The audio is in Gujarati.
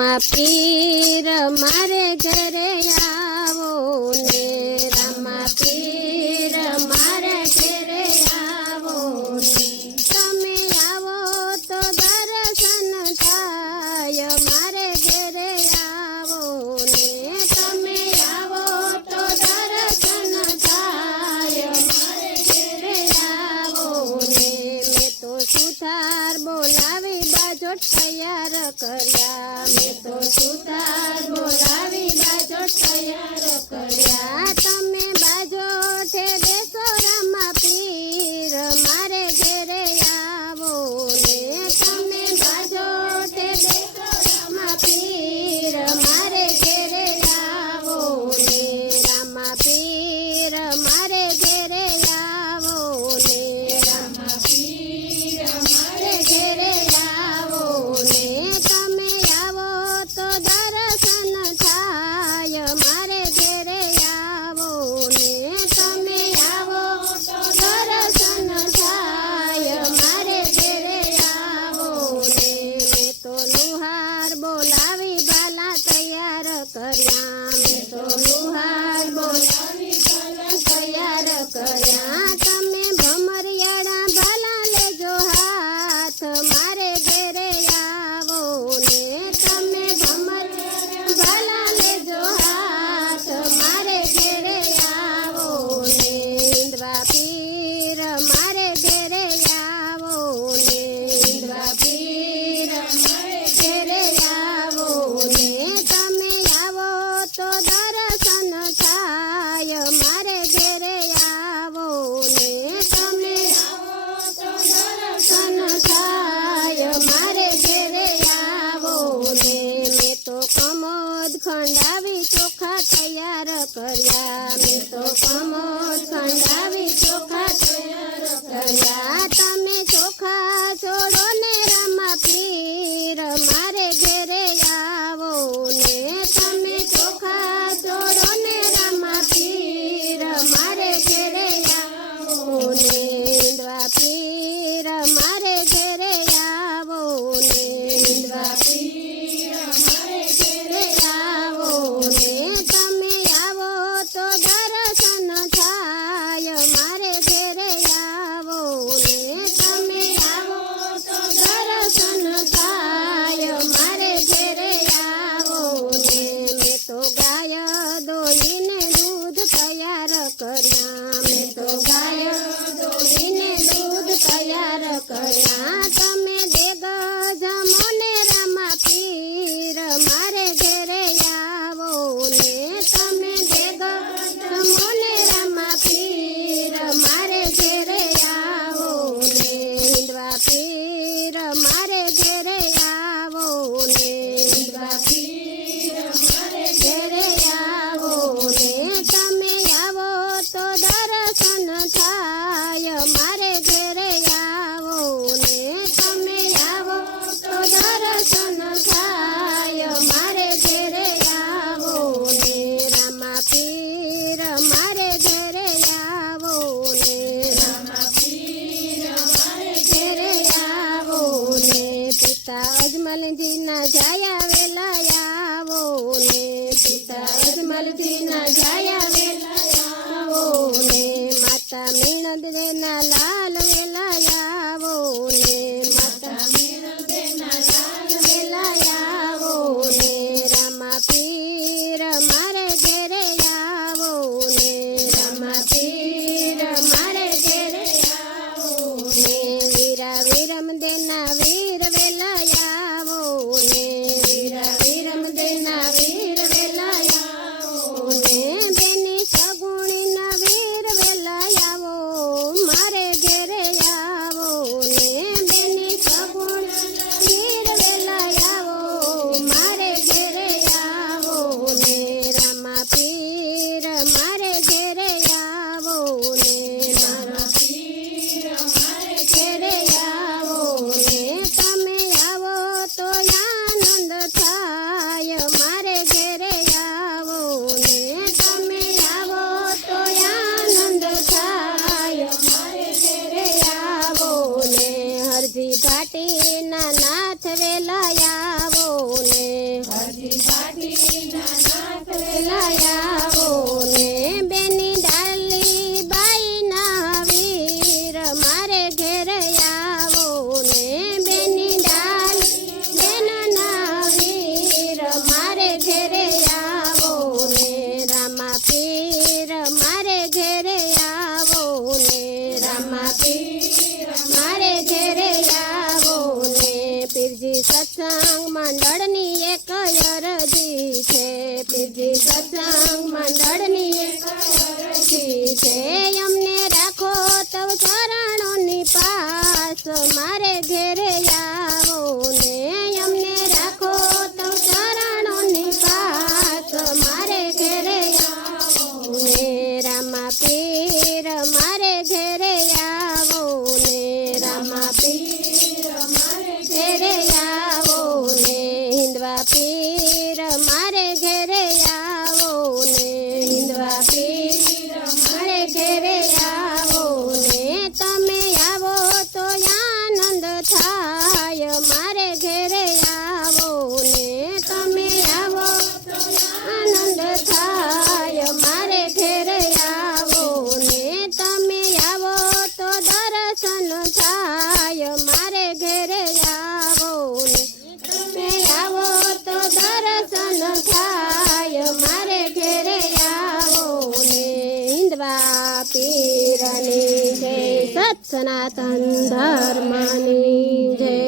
રામા પીર મારે ઘરે આવો ને, રામા પીર મારે ઘરે આવો ને, તમે આવો તો દર્શન થાય મારે ઘરે આવો ને, તમે આવો તો દર્શન થાય મારે ઘરે આવો ને, મેં તો સુથાર બોલાવી બાજોટ તૈયાર કર્યા, મેં તો સુથાર બોલાવી બાજોટ તૈયાર કર્યા, તમે બાજોઠે બેસો રામા પીર મારે ઘરે આવો ને, તમે બાજોઠે બેસો રામા પીર મારે ઘરે આવો ને, રામા પીર મારે ઘરે આવો ને, રામા પીર મારે ઘરે આવો ને, તમે આવો તો દર્શન થાય મારે ઘરે આવો ને, તમે આવો તો દર્શન થાય મારે ઘરે આવો ને, મેં તો લુહાર બોલાવી ભાલા તૈયાર કર્યા, મેં તો લુહાર બોલાવી ભાલા તૈયાર કર્યા, તમે ભમરિયાળા ભાલા લેજો હાથ મારે ઘરે આવો ને, તમે ભમરિયાળા ભાલા લેજો હાથ મારે ઘરે આવો ને, ઈંદવા પીર મારે ઘરે આવો ને, ઈંદવા પીર મારે ઘરે આવો ને, તમે આવો તો દર્શન થાય મારે ઘરે આવો ને, તમે આવો તો દર્શન થાય મારે ઘરે આવો ને, મેં તો કમોદ ખંડાવી ચોખા તૈયાર કર્યા, મેં તો કમોદ ખંડાવી ચોખા તૈયાર કર્યા, તમે ચોખા છોડો ને રામા પીર મારે ઘરે આવો ને, તમે ચોખા છોડો ને રામા પીર મારે ઘરે આવો ને, ઈંદવા પીર મારે ઘરે આવો ને, ઈંદવા પીર મારે ઘરે આવો ને, તમે આવો તો દર્શન થાય સત્સંગ મંડળની એક અરજી છે અમને રાખો તવ ચરણોની પાસ મારે ઘેરે આવો ને અમને રાખો તવ ચરણોની પાસ મારે ઘેરે આવો ને રામા પીર મારે ઘેરે આવો ને રામા પીર મારે ઘેરે આવો ને હિંદવા પીર મારે ઘેરે આવો ને હિંદવા પીર મારે ઘેરે આવો ને તમે આવો તો આનંદ થાય મારે ઘેરે આવો ને તમે આવો તો આનંદ થાય મારે ઘેરે આવો ને તમે આવો તો દર્શન થાય મારે ઘેરે આવો ને તમે આવો તો દર્શન થાય મારે ઘેરે આવો ને હિંદવા પીરની જય સત સનાતન ધર્મની જય